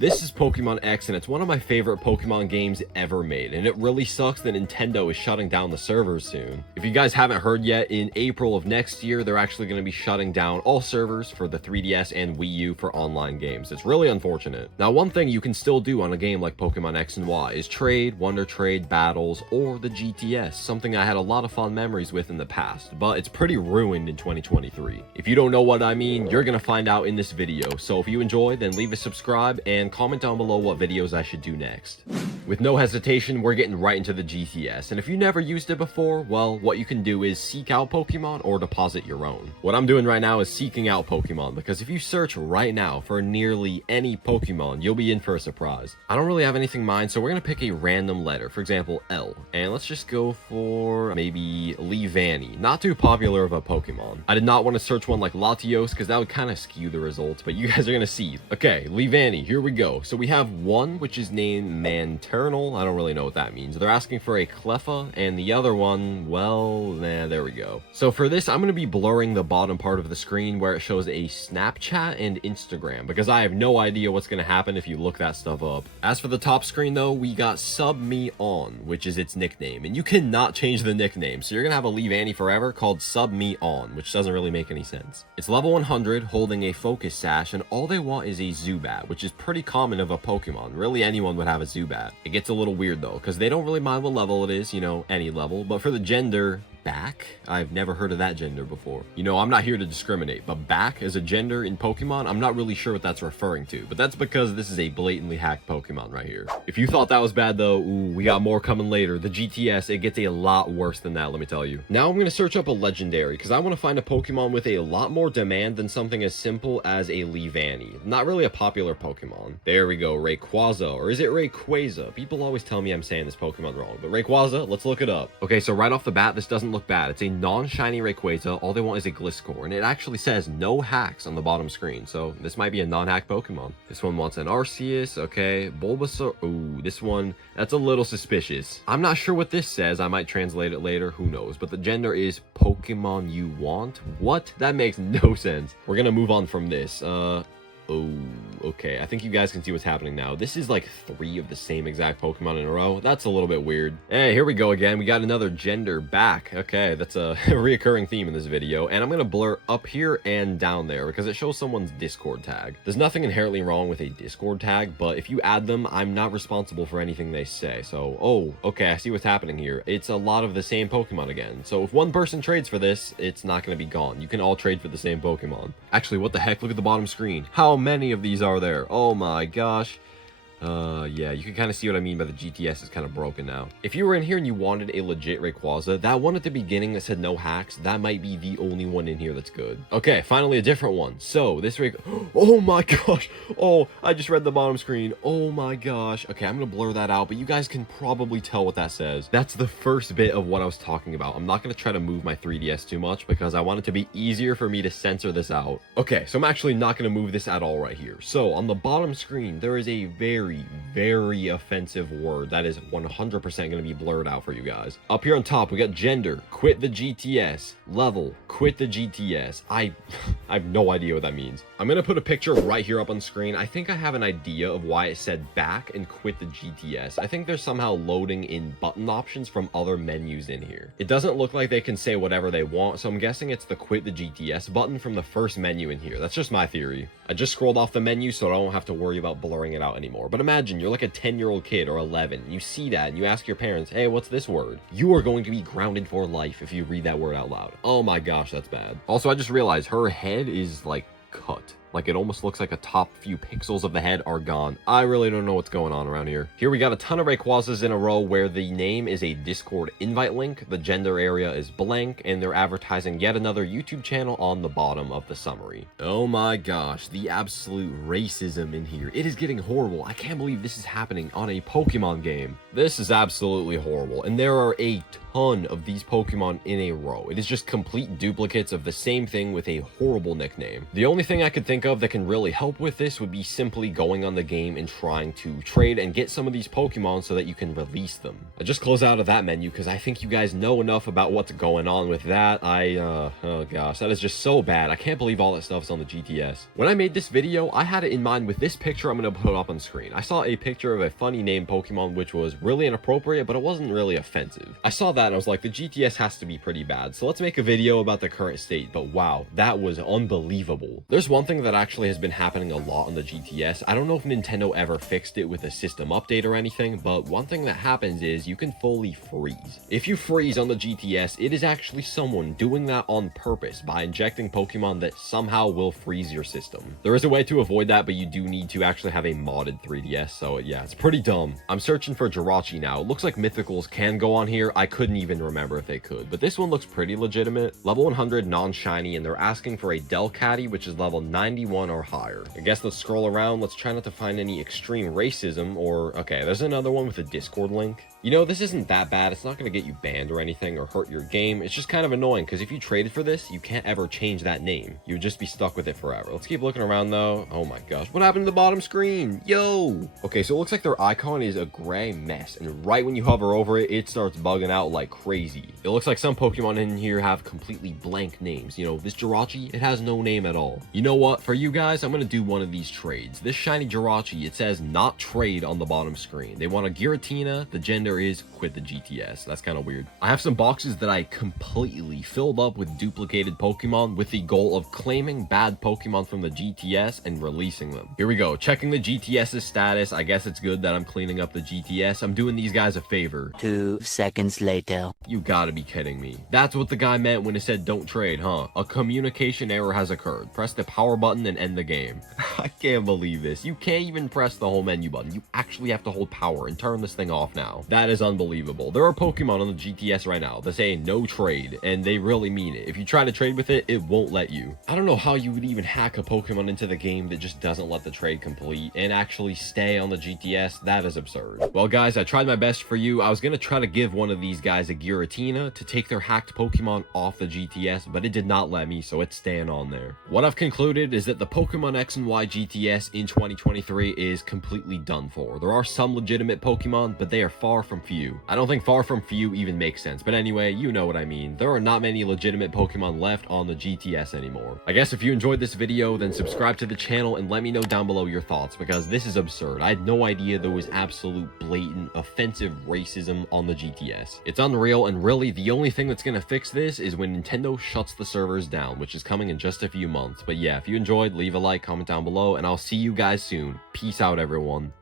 This is Pokémon X, and it's one of my favorite Pokémon games ever made, and it really sucks that Nintendo is shutting down the servers soon. If you guys haven't heard yet, in April of next year, they're actually going to be shutting down all servers for the 3DS and Wii U for online games. It's really unfortunate. Now, one thing you can still do on a game like Pokémon X and Y is trade, Wonder Trade, battles, or the GTS, something I had a lot of fond memories with in the past, but it's pretty ruined in 2023. If you don't know what I mean, you're going to find out in this video, so if you enjoy, then leave a subscribe and comment down below what videos I should do next. With no hesitation, we're getting right into the GTS, and if you never used it before, well, what you can do is seek out Pokemon or deposit your own. What I'm doing right now is seeking out Pokemon, because if you search right now for nearly any Pokemon, you'll be in for a surprise. I don't really have anything in mind, so we're going to pick a random letter, for example, L, and let's just go for maybe Leavanny. Not too popular of a Pokemon. I did not want to search one like Latios, because that would kind of skew the results, but you guys are going to see. Okay, Leavanny, here we go. So we have one which is named Manternal. I don't really know what that means. They're asking for a Cleffa, and the other one, well, there we go. So for this, I'm going to be blurring the bottom part of the screen where it shows a Snapchat and Instagram, because I have no idea what's going to happen if you look that stuff up. As for the top screen though, we got Sub Me On, which is its nickname, and you cannot change the nickname, so you're going to have a Leavanny forever called Sub Me On, which doesn't really make any sense. It's level 100, holding a Focus Sash, and all they want is a Zubat, which is pretty common of a Pokemon. Really, anyone would have a Zubat. It gets a little weird though, because they don't really mind what level it is, you know, any level, but for the gender, back? I've never heard of that gender before. You know, I'm not here to discriminate, but back as a gender in Pokemon, I'm not really sure what that's referring to, but that's because this is a blatantly hacked Pokemon right here. If you thought that was bad though, ooh, we got more coming later. The GTS, it gets a lot worse than that, let me tell you. Now I'm going to search up a legendary, because I want to find a Pokemon with a lot more demand than something as simple as a Leavanny. Not really a popular Pokemon. There we go, Rayquaza, or is it Rayquaza? People always tell me I'm saying this Pokemon wrong, but Rayquaza, let's look it up. Okay, so right off the bat, this doesn't look bad. It's a non-shiny Rayquaza. All they want is a Gliscor, and it actually says no hacks on the bottom screen, so this might be a non-hack Pokemon. This one wants an Arceus, okay, Bulbasaur. Ooh, this one, that's a little suspicious. I'm not sure what this says. I might translate it later, who knows, but the gender is Pokemon you want. What? That makes no sense. We're gonna move on from this. Oh, okay. I think you guys can see what's happening now. This is like 3 of the same exact Pokemon in a row. That's a little bit weird. Hey, here we go again. We got another gender back. Okay, that's a reoccurring theme in this video. And I'm going to blur up here and down there because it shows someone's Discord tag. There's nothing inherently wrong with a Discord tag, but if you add them, I'm not responsible for anything they say. So, oh, okay, I see what's happening here. It's a lot of the same Pokemon again. So if one person trades for this, it's not going to be gone. You can all trade for the same Pokemon. Actually, what the heck? Look at the bottom screen. How many of these are there? Oh my gosh. Yeah, you can kind of see what I mean by the GTS is kind of broken now. If you were in here and you wanted a legit Rayquaza, that one at the beginning that said no hacks, that might be the only one in here that's good. Okay, finally a different one. So, this oh my gosh. Oh, I just read the bottom screen. Oh my gosh. Okay, I'm going to blur that out, but you guys can probably tell what that says. That's the first bit of what I was talking about. I'm not going to try to move my 3DS too much because I want it to be easier for me to censor this out. Okay, so I'm actually not going to move this at all right here. So, on the bottom screen, there is a very offensive word that is 100% going to be blurred out for you guys. Up here on top, we got gender, quit the GTS, level, quit the GTS. I have no idea what that means. I'm going to put a picture right here up on screen. I think I have an idea of why it said back and quit the GTS. I think they're somehow loading in button options from other menus in here. It doesn't look like they can say whatever they want, so I'm guessing it's the quit the GTS button from the first menu in here. That's just my theory. I just scrolled off the menu so I don't have to worry about blurring it out anymore. But imagine you're like a 10-year-old kid or 11, you see that and you ask your parents, hey, what's this word? You are going to be grounded for life if you read that word out loud. Oh my gosh, that's bad. Also, I just realized her head is like cut. Like, it almost looks like a top few pixels of the head are gone. I really don't know what's going on around here. Here we got a ton of Rayquazas in a row where the name is a Discord invite link, the gender area is blank, and they're advertising yet another YouTube channel on the bottom of the summary. Oh my gosh, the absolute racism in here. It is getting horrible. I can't believe this is happening on a Pokemon game. This is absolutely horrible, and there are a ton of these Pokemon in a row. It is just complete duplicates of the same thing with a horrible nickname. The only thing I could think think of that can really help with this would be simply going on the game and trying to trade and get some of these Pokemon so that you can release them. I just close out of that menu because I think you guys know enough about what's going on with that. Oh gosh, that is just so bad. I can't believe all that stuff's on the GTS. When I made this video, I had it in mind with this picture I'm going to put up on screen. I saw a picture of a funny named Pokemon which was really inappropriate, but it wasn't really offensive. I saw that and I was like, the GTS has to be pretty bad, so let's make a video about the current state. But wow, that was unbelievable. There's one thing that actually has been happening a lot on the GTS. I don't know if Nintendo ever fixed it with a system update or anything, but one thing that happens is you can fully freeze. If you freeze on the GTS, it is actually someone doing that on purpose by injecting Pokemon that somehow will freeze your system. There is a way to avoid that, but you do need to actually have a modded 3DS, so yeah, it's pretty dumb. I'm searching for Jirachi now. It looks like mythicals can go on here. I couldn't even remember if they could, but this one looks pretty legitimate. Level 100 non-shiny, and they're asking for a Delcatty, which is level 91 or higher. I guess let's scroll around. Let's try not to find any extreme racism or... okay, there's another one with a Discord link. You know, this isn't that bad. It's not going to get you banned or anything or hurt your game. It's just kind of annoying because if you traded for this, you can't ever change that name. You would just be stuck with it forever. Let's keep looking around though. Oh my gosh, what happened to the bottom screen? Yo! Okay, so it looks like their icon is a gray mess, and right when you hover over it, it starts bugging out like crazy. It looks like some Pokemon in here have completely blank names. You know, this Jirachi, it has no name at all. You know what? For you guys, I'm going to do one of these trades. This shiny Jirachi, it says not trade on the bottom screen. They want a Giratina. The gender is quit the GTS. That's kind of weird. I have some boxes that I completely filled up with duplicated Pokemon with the goal of claiming bad Pokemon from the GTS and releasing them. Here we go. Checking the GTS's status. I guess it's good that I'm cleaning up the GTS. I'm doing these guys a favor. 2 seconds later. You gotta be kidding me. That's what the guy meant when it said don't trade, huh? A communication error has occurred. Press the power button and end the game. I can't believe this. You can't even press the whole menu button. You actually have to hold power and turn this thing off now. That is unbelievable. There are Pokemon on the GTS right now that say no trade, and they really mean it. If you try to trade with it, it won't let you. I don't know how you would even hack a Pokemon into the game that just doesn't let the trade complete and actually stay on the GTS. That is absurd. Well guys, I tried my best for you. I was gonna try to give one of these guys a Giratina to take their hacked Pokemon off the GTS, but it did not let me, so it's staying on there. What I've concluded is that the Pokemon X and Y GTS in 2023 is completely done for. There are some legitimate Pokemon, but they are far from few. I don't think far from few even makes sense, but anyway, you know what I mean. There are not many legitimate Pokemon left on the GTS anymore. I guess if you enjoyed this video, then subscribe to the channel and let me know down below your thoughts, because this is absurd. I had no idea there was absolute blatant offensive racism on the GTS. It's unreal, and really the only thing that's gonna fix this is when Nintendo shuts the servers down, which is coming in just a few months. But yeah, if you enjoyed, leave a like, comment down below, and I'll see you guys soon. Peace out, everyone.